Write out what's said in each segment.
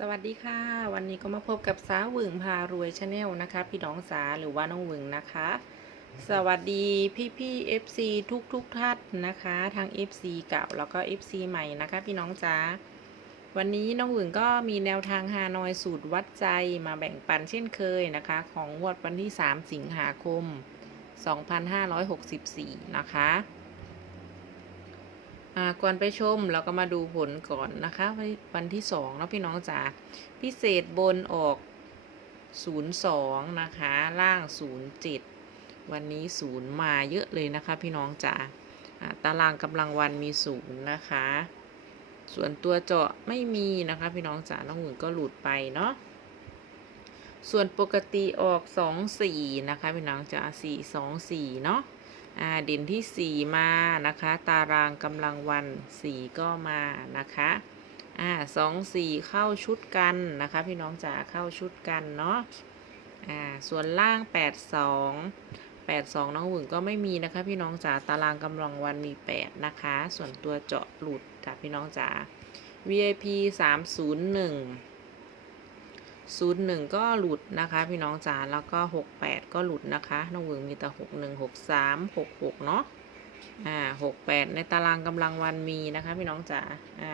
สวัสดีค่ะ วันนี้ก็มาพบกับสาวหวึงพารวยชาแนลนะคะ พี่น้องสาหรือว่าน้องหวึงนะคะ สวัสดีพี่พี่ๆ FC ทุกทุกท่านนะคะทั้ง FC เก่าแล้วก็ FC ใหม่นะคะ พี่น้องจ๋าวันนี้น้องหวึงก็มีแนวทางฮานอยสูตรวัดใจมาแบ่งปันเช่นเคยนะคะ ของงวดวันที่ 3 สิงหาคม 2564 นะคะอ่า ก่อนไปชมเราก็มาดูผลก่อนนะคะ วันที่สองเนาะพี่น้องจ๋าพิเศษบนออก 02 นะคะ ล่าง 07 วันนี้0มาเยอะเลยนะคะ พี่น้องจ๋าตารางกำลังวันมี0นย์นะคะ ส่วนตัวเจาะไม่มีนะคะ พี่น้องจ๋าน้องหมื่นก็หลุดไปเนาะส่วนปกติออก 2 4 นะคะ พี่น้องจ๋า4 2 4 เนาะอ่า เด่นที่ 4 มานะคะ ตารางกำลังวัน 4 ก็มานะคะอ่าสองสี่เข้าชุดกันนะคะ พี่น้องจ๋าเข้าชุดกันเนาะอ่าส่วนล่าง 8 2 8 2 น้องหวึงก็ไม่มีนะคะ พี่น้องจ๋าตารางกำลังวันมี 8 นะคะ ส่วนตัวเจาะหลุดค่ะพี่น้องจ๋า VIP 301 01 ก็หลุดนะคะพี่น้องจ๋าแล้วก็ 68 ก็หลุดนะคะน้องหวึงมีแต่61 63 66 เนาะอ่า68 ในตารางกำลังวันมีนะคะพี่น้องจ๋าอ่า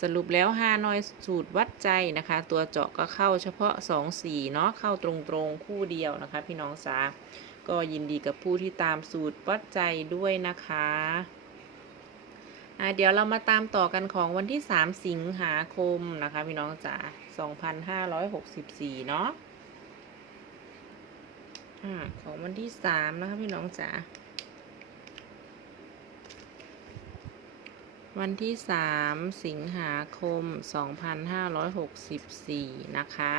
สรุปแล้วฮานอยสูตรวัดใจนะคะ ตัวเจาะก็เข้าเฉพาะ 2 4 เนาะเข้าตรงๆ คู่เดียวนะคะ พี่น้องจ๋าก็ยินดีกับผู้ที่ตามสูตรวัดใจด้วยนะคะ เดี๋ยวเรามาตามต่อกันของวันที่ 3 สิงหาคมนะคะ พี่น้องจ๋า2564 เนาะอ่าของวันที่ 3 นะคะ พี่น้องจ๋าวันที่ 3 สิงหาคม 2564 นะคะ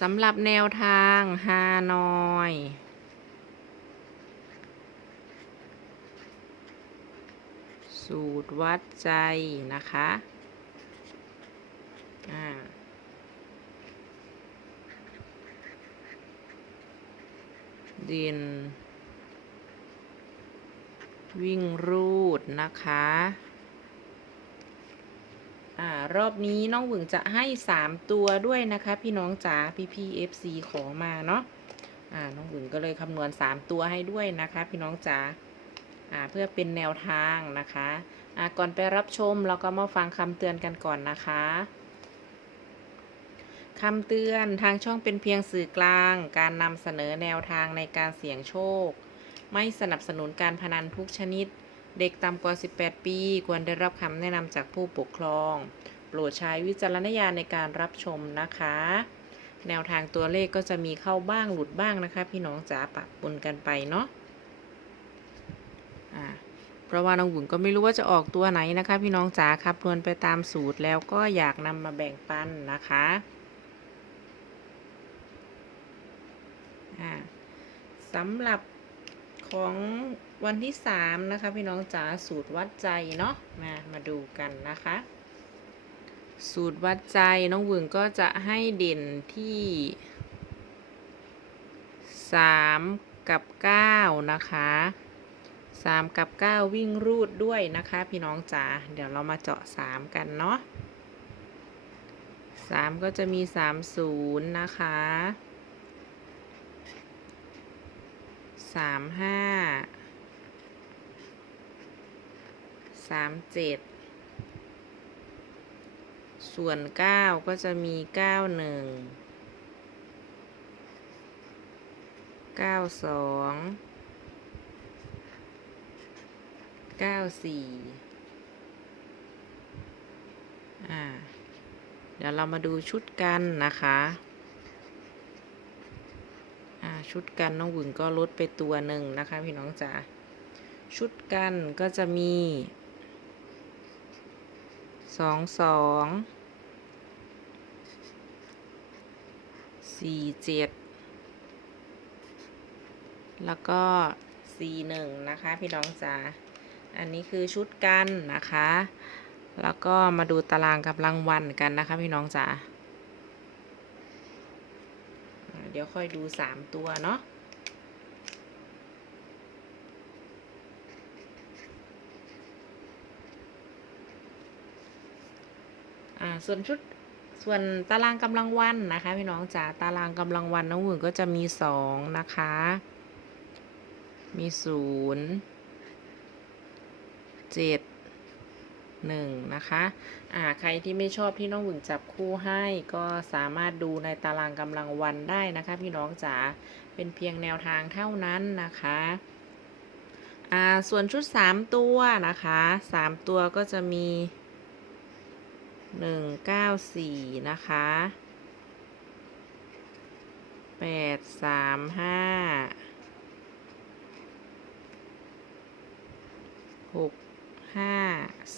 สำหรับแนวทางฮานอย สูตรวัดใจนะคะอ่าดิน วิ่งรูดนะคะอ่ารอบนี้น้องหวึงจะให้3ตัวด้วยนะคะ พี่น้องจ๋าพี่พี่เอฟซีขอมาเนาะอ่าน้องหวึงก็เลยคำนวณ3ตัวให้ด้วยนะคะ พี่น้องจ๋า เพื่อเป็นแนวทางนะคะอ่าก่อนไปรับชมเราก็มาฟังคำเตือนกันก่อนนะคะคำเตือนทางช่องเป็นเพียงสื่อกลาง การนำเสนอแนวทางในการเสี่ยงโชค ไม่สนับสนุนการพนันทุกชนิด เด็กต่ำกว่า 18 ปี ควรได้รับคำแนะนำจากผู้ปกครอง โปรดใช้วิจารณญาณในการรับชมนะคะ แนวทางตัวเลขก็จะมีเข้าบ้างหลุดบ้างนะคะ พี่น้องจ๋าปะปนกันไปเนาะ อ่าเพราะว่าน้องบุญก็ไม่รู้ว่าจะออกตัวไหนนะคะ พี่น้องจ๋าครับวนไปตามสูตรแล้วก็อยากนำมาแบ่งปันนะคะอ่าสำหรับของวันที่สามนะคะ พี่น้องจ๋าสูตรวัดใจเนาะมามาดูกันนะคะ สูตรวัดใจน้องหวึงก็จะให้เด่นที่สามกับเก้านะคะ สามกับเก้าวิ่งรูดด้วยนะคะ พี่น้องจ๋าเดี๋ยวเรามาเจาะสามกันเนาะสามก็จะมีสามศูนย์นะคะสามห้าสามเจ็ดส่วน 9 ก็จะมี 91 92 94อ่า เดี๋ยวเรามาดูชุดกันนะคะ อ่า ชุดกันน้องหวึงก็ลดไปตัวหนึ่งนะคะ พี่น้องจ๋า ชุดกันก็จะมีสองสองสี่เจ็ดแล้วก็สี่หนึ่งนะคะ พี่น้องจ๋า อันนี้คือชุดกันนะคะ แล้วก็มาดูตารางกับรางวัลกันนะคะพี่น้องจ๋าเดี๋ยวค่อยดูสามตัวเนาะส่วนชุดส่วนตารางกำลังวันนะคะพี่น้องจ๋าตารางกำลังวันน้องหวึงก็จะมีสองนะคะ มีศูนย์ เจ็ดหนึ่งนะคะอ่าใครที่ไม่ชอบที่น้องหวึงจับคู่ให้ก็สามารถดูในตารางกำลังวันได้นะคะ พี่น้องจ๋าเป็นเพียงแนวทางเท่านั้นนะคะอ่าส่วนชุด 3 ตัวนะคะ 3 ตัวก็จะมีหนึ่งเก้าสี่นะคะแปดสาม ห้า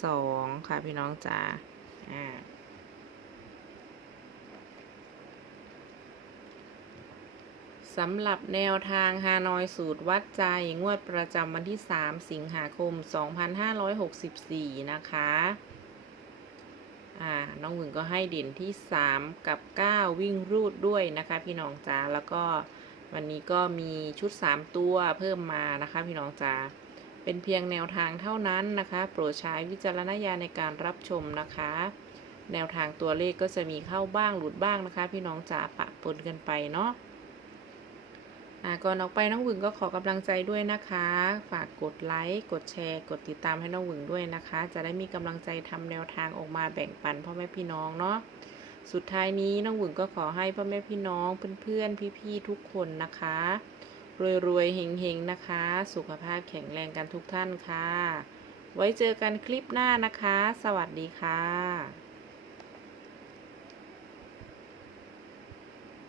สองค่ะพี่น้องจ๋าอ่าสำหรับแนวทางฮานอยสูตรวัดใจงวดประจำวันที่ 3 สิงหาคม 2564 นะคะ อ่า น้องหึงก็ให้เด่นที่ 3 กับ 9 วิ่งรูดด้วยนะคะ พี่น้องจ๋าแล้วก็วันนี้ก็มีชุด 3 ตัวเพิ่มมานะคะ พี่น้องจ๋า เป็นเพียงแนวทางเท่านั้นนะคะ โปรดใช้วิจารณญาณในการรับชมนะคะ แนวทางตัวเลขก็จะมีเข้าบ้างหลุดบ้างนะคะ พี่น้องจ๋าปะปนกันไปเนาะอ่าก่อนออกไปน้องหวึงก็ขอกำลังใจด้วยนะคะ ฝากกดไลค์กดแชร์ กดติดตามให้น้องหวึงด้วยนะคะ จะได้มีกำลังใจทำแนวทางออกมาแบ่งปันพ่อแม่พี่น้องเนาะสุดท้ายนี้น้องหวึงก็ขอให้พ่อแม่พี่น้องเพื่อนๆพี่ๆทุกคนนะคะ รวยๆเฮงๆนะคะ สุขภาพแข็งแรงกันทุกท่านค่ะ ไว้เจอกันคลิปหน้านะคะ สวัสดีค่ะ